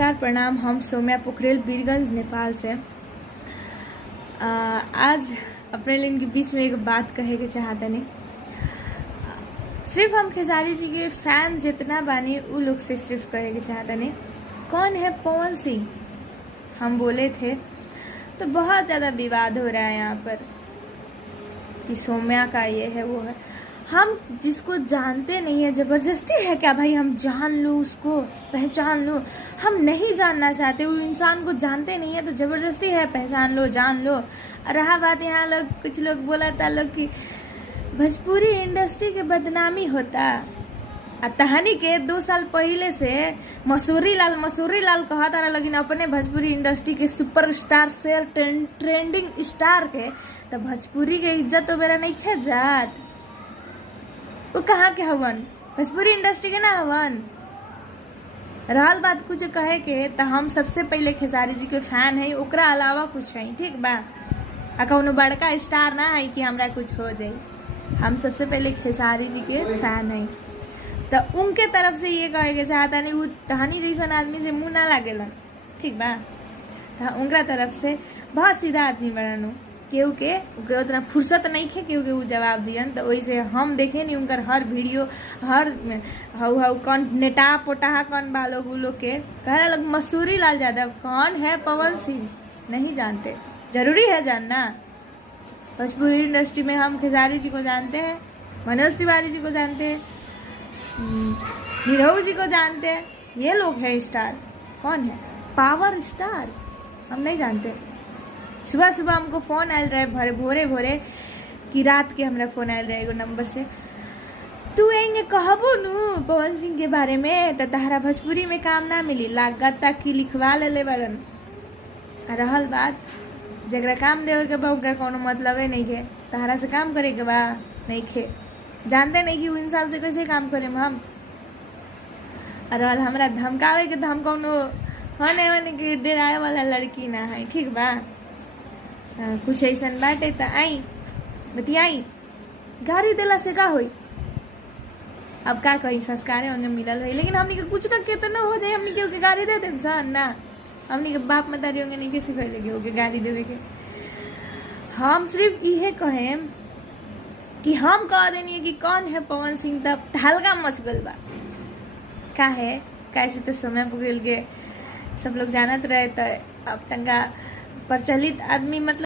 नमस्कार प्रणाम। हम सौम्या पोखरेल बीरगंज नेपाल से आज अपने लोगन के बीच में एक बात कहे के चाहतनी। सिर्फ हम खेसारी जी के फैन जितना बानी उ लोग से सिर्फ कहे के चाहतनी, कौन है पवन सिंह। हम बोले थे तो बहुत ज़्यादा विवाद हो रहा है यहाँ पर कि सौम्या का ये है वो है। हम जिसको जानते नहीं है ज़बरदस्ती है क्या भाई हम जान लो, उसको पहचान लो। हम नहीं जानना चाहते, वो इंसान को जानते नहीं है तो ज़बरदस्ती है पहचान लो जान लो। रहा बात यहाँ लोग कुछ लोग बोला था लोग कि भोजपुरी इंडस्ट्री के बदनामी होता। तहानी के 2 साल पहले से मसूरी लाल कहता रहा, लेकिन अपने भोजपुरी इंडस्ट्री के सुपरस्टार से ट्रेंडिंग स्टार के तो भोजपुरी के इज्जत तो मेरा नहीं खे जात। वो कहाँ के हवन, भोजपुरी इंडस्ट्री के ना हवन। रहल बात कुछ कहे के तो हम सबसे पहले खेसारी जी के फैन है, ओकरा अलावा कुछ है ठीक बा। कौनो बड़का स्टार ना है कि हमरा कुछ हो जाए। हम सबसे पहले खेसारी जी के फैन है तो उनके तरफ से ये कहे के चाहता नहीं, वो तहानी जैसन आदमी से मुँह ना लागेलन ठीक बा। तो उनका तरफ से बहुत सीधा आदमी बनू, केहू के उतना फुर्सत नहीं खे केहू के वो जवाब दियन। तो वैसे हम देखे नहीं उनकर हर वीडियो, हर हाउ कौन नेटा पोटाहा कौन बा लोग, उ लोग के कहे लोग मसूरी लाल यादव कौन है पवन सिंह नहीं जानते। जरूरी है जानना। भोजपुरी इंडस्ट्री में हम खेसारी जी को जानते हैं, मनोज तिवारी जी को जानते हैं, निरहू जी को जानते हैं। ये लोग हैं स्टार। कौन है पावर स्टार हम नहीं जानते। सुबह सुबह हमको फ़ोन आयल रहे भोरे कि रात के हमरा फ़ोन आयल रहे एगो नंबर से, तू एंगे कहबो नु पवन सिंह के बारे में तो तहरा भोजपुरी में काम ना मिली, लागत तक कि लिखवा ले बड़न। रहल बात जगरा काम देवे के बा ओकरा कोनो मतलबे नहीं है, तहरा से काम करे के बा नहीं खे। जानते नहीं कि वो इंसान से कैसे काम करे हम। रहल हमरा धमकावे के तो हम कोनो होने के डराए वाला लड़की ना है ठीक बा। कुछ ऐसा बाटे तो आई बतियाई, गाड़ी दिला से का होई। अब का कहीं संस्कार होंगे मिलल है, लेकिन हमनी के कुछ ना कितना हो जाए हमनी के गाड़ी दे देम सन ना। हमनी के बाप मतारी होंगे नहीं किसी कहले के होके गाड़ी देवे के। हम सिर्फ इहे कहें कि हम कह देनी है कि कौन है पवन सिंह तब हल्का मच गल बा। का है कैसे तो सौम्या पोखरेल के सब लोग जानत रहे तो अब तंगा प्रचलित आदमी मतलब